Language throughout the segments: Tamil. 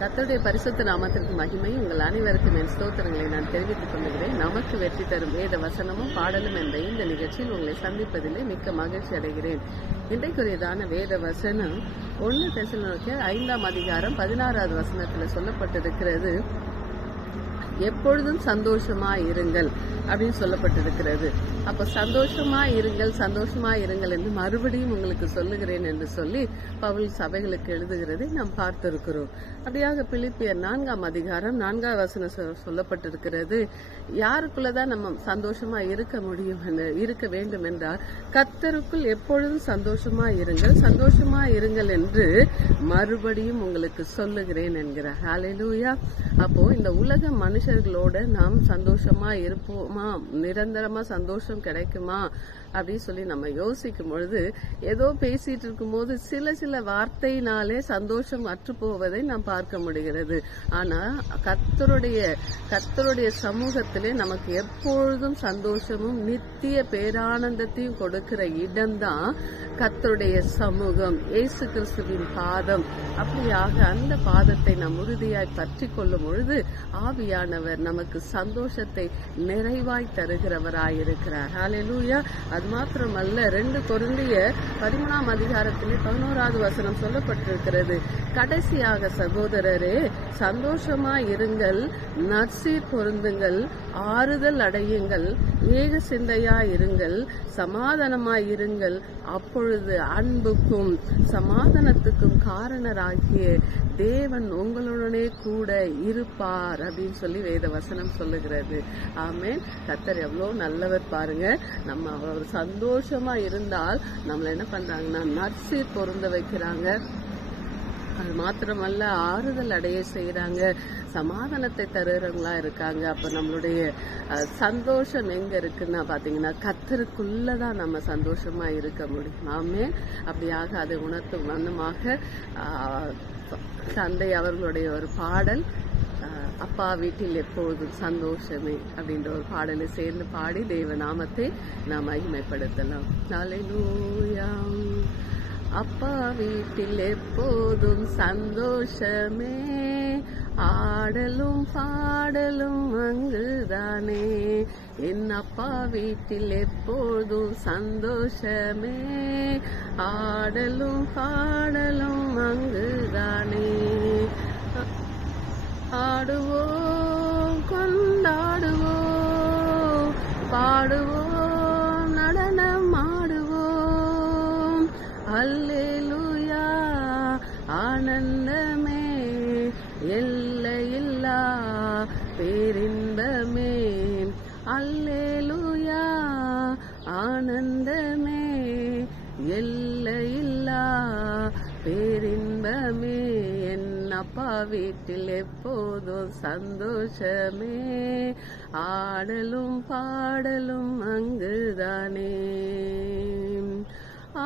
கர்த்தருடைய பரிசுத்த நாமத்திற்கு மகிமை. உங்கள் அனைவருக்கும் என் ஸ்தோத்திரங்களை நான் தெரிவித்துக் கொள்கிறேன். நமக்கு வெற்றி தரும் வேத வசனமும் பாடலும் என்ற இந்த நிகழ்ச்சியில் உங்களை சந்திப்பதிலே மிக்க மகிழ்ச்சி அடைகிறேன். இன்றைக்குரியதான வேத வசனம் 1 தெசலோனிக்கேயர் 5ஆம் அதிகாரம் 16வது வசனத்தில் சொல்லப்பட்டிருக்கிறது. எப்பொழுதும் சந்தோஷமாய் இருங்கள் அப்படின்னு சொல்லப்பட்டிருக்கிறது. அப்ப சந்தோஷமாய் இருங்கள் என்று மறுபடியும் உங்களுக்கு சொல்லுகிறேன் என்று சொல்லி பவுல் சபைகளுக்கு எழுதுகிறதை நாம் பார்த்திருக்கிறோம். அப்படியாக பிலிப்பியர் 4ஆம் அதிகாரம் 4வது வசனம் சொல்லப்பட்டிருக்கிறது. யாருக்குள்ளதான் நம்ம சந்தோஷமா இருக்க வேண்டும் என்றால் கர்த்தருக்குள் எப்பொழுதும் சந்தோஷமாய் இருங்கள் என்று மறுபடியும் உங்களுக்கு சொல்லுகிறேன் என்கிறார். ஹல்லேலூயா. அப்போ இந்த உலக மனுஷர்களோட நாம் சந்தோஷமா இருப்போமா, நிரந்தரமா சந்தோஷம் கிடைக்குமா அப்படின்னு சொல்லி நம்ம யோசிக்கும் பொழுது ஏதோ பேசிட்டு இருக்கும் போது சில வார்த்தையினாலே சந்தோஷம் அற்று போவதை நாம் பார்க்க முடிகிறது. ஆனா கர்த்தருடைய சமூகத்திலே நமக்கு எப்பொழுதும் சந்தோஷமும் நித்திய பேரானந்தத்தையும் கொடுக்கிற இடம்தான் கர்த்தருடைய சமூகம், இயேசு கிறிஸ்துவின் பாதம். அப்படியாக அந்த பாதத்தை நாம் உறுதியாய் பற்றி கொள்ளும் பொழுது ஆவியானவர் நமக்கு சந்தோஷத்தை நிறைவாய் தருகிறவராயிருக்கிறார். ஹல்லேலூயா. அது மாத்திரமல்ல, 2 கொரிந்தியர் 13ஆம் அதிகாரத்திலே 11வது வசனம் சொல்லப்பட்டிருக்கிறது. கடைசியாக சகோதரரே, சந்தோஷமாய் இருங்கள், நற்சீர் பொருந்துங்கள், ஆறுதல் அடையுங்கள், ஏக சிந்தையாயிருங்கள், சமாதானமாயிருங்கள். அப்பொழுது அன்புக்கும் சமாதானத்துக்கும் காரணராகிய தேவன் உங்களுடனே கூட இருப்பார் அப்படின்னு சொல்லி வேத வசனம் சொல்லுகிறது. ஆமென். கர்த்தர் எவ்வளவு நல்லவர் பாருங்க. நம்ம ஒரு சந்தோஷமா இருந்தால் நம்மள என்ன பண்றாங்கன்னா நற்சீர் பொருந்த வைக்கிறாங்க. அது மாத்திரமல்ல, ஆறுதல் அடைய செய்யறாங்க, சமாதானத்தை தருகிறவங்களா இருக்காங்க. அப்ப நம்மளுடைய சந்தோஷம் எங்க இருக்குன்னா பாத்தீங்கன்னா கர்த்தருக்குள்ளதான் நம்ம சந்தோஷமா இருக்க முடியும். ஆமென். அப்படியாக அதை உணர்த்தும் வண்ணமாக தந்தை அவர்களுடைய ஒரு பாடல், அப்பா வீட்டில் எப்போதும் சந்தோஷமே அப்படின்ற ஒரு பாடலை சேர்ந்து பாடி தேவ நாமத்தை நாம் மகிமைப்படுத்தலாம். ஹல்லேலூயா. அப்பா வீட்டில் எப்போதும் சந்தோஷமே, ஆடலும் பாடலும் அங்குதானே. என் அப்பா வீட்டில் எப்போதும் சந்தோஷமே, ஆடலும் பாடலும் அங்குதானே. ஆடுவோம், கொண்டாடுவோம், பாடுவோம், நடனம் ஆடுவோம். அல்லேலூயா. ஆனந்தமே, எல்லையில்லா பேரின்பமே. அல்லேலூயா. ஆனந்தமே, எல்லையில்லா பேரின்பமே. என் அப்பா வீட்டில் எப்போதும் சந்தோஷமே, ஆடலும் பாடலும் அங்குதானே.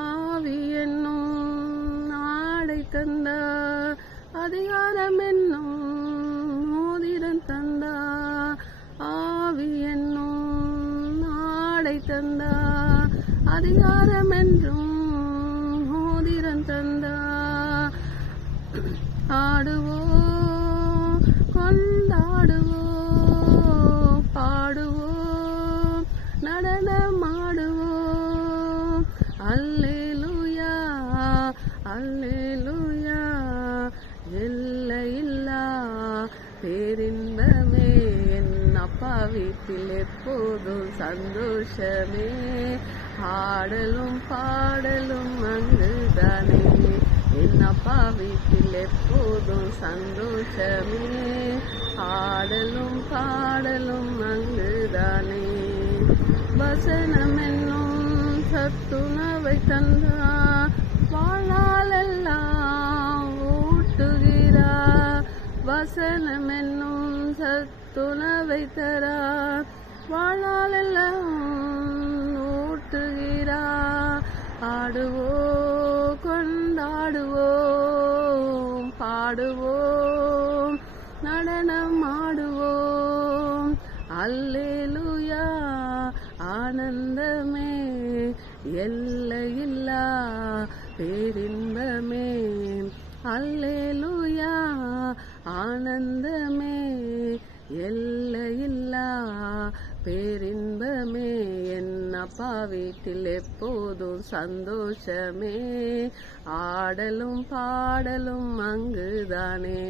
ஆவி என்னும் ஆடை தந்தா, அதிகாரம் என்னும் மோதிரம் தந்தா. ஆவி என்னும் ஆடை தந்தா, அதிகாரம் என்றும் மோதிரம் தந்தா. ஆடுவோம், கொண்டாடுவோம், பாடுவோம், நடனம் ஆடுவோம். அல்லேலூயா. அல்லேலூயா. எல்லையில்லா பேரின்பமே. என் அப்பா வீட்டில் எப்போதும் சந்தோஷமே, ஆடலும் பாடலும் அங்குதானே. என் அப்பா வீட்டில் எப்போதும் சந்தோஷமே, ஆடலும் பாடலும் அங்குதானே. வசனம் என்னும் சத்துணவை தந்தா, வாழ்நாளெல்லாம் ஊட்டுகிறா. வசனம் என்னும் சத்துணவை தரா, வாழ்நாளெல்லாம் ஊட்டுகிறா. ஆடுவோம், கொண்டாடுவோம், பாடுவோம், நடனம் ஆடுவோம். அல்லேலூயா. ஆனந்தமே, எல்லையில்லா பேரின்பமே. அல்லேலூயா. ஆனந்தமே எல்லையில்லா பேரின்பமே என் அப்பா வீட்டில் எப்போதும் சந்தோஷமே ஆடலும் பாடலும் அங்குதானே.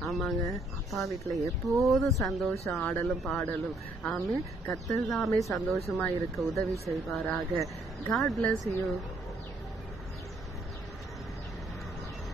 ஆமாங்க, அப்பா வீட்டில் எப்போதும் சந்தோஷம், ஆடலும் பாடலும். ஆமே, கர்த்தர் தாமே சந்தோஷமா இருக்க உதவி செய்வாராக. God bless you.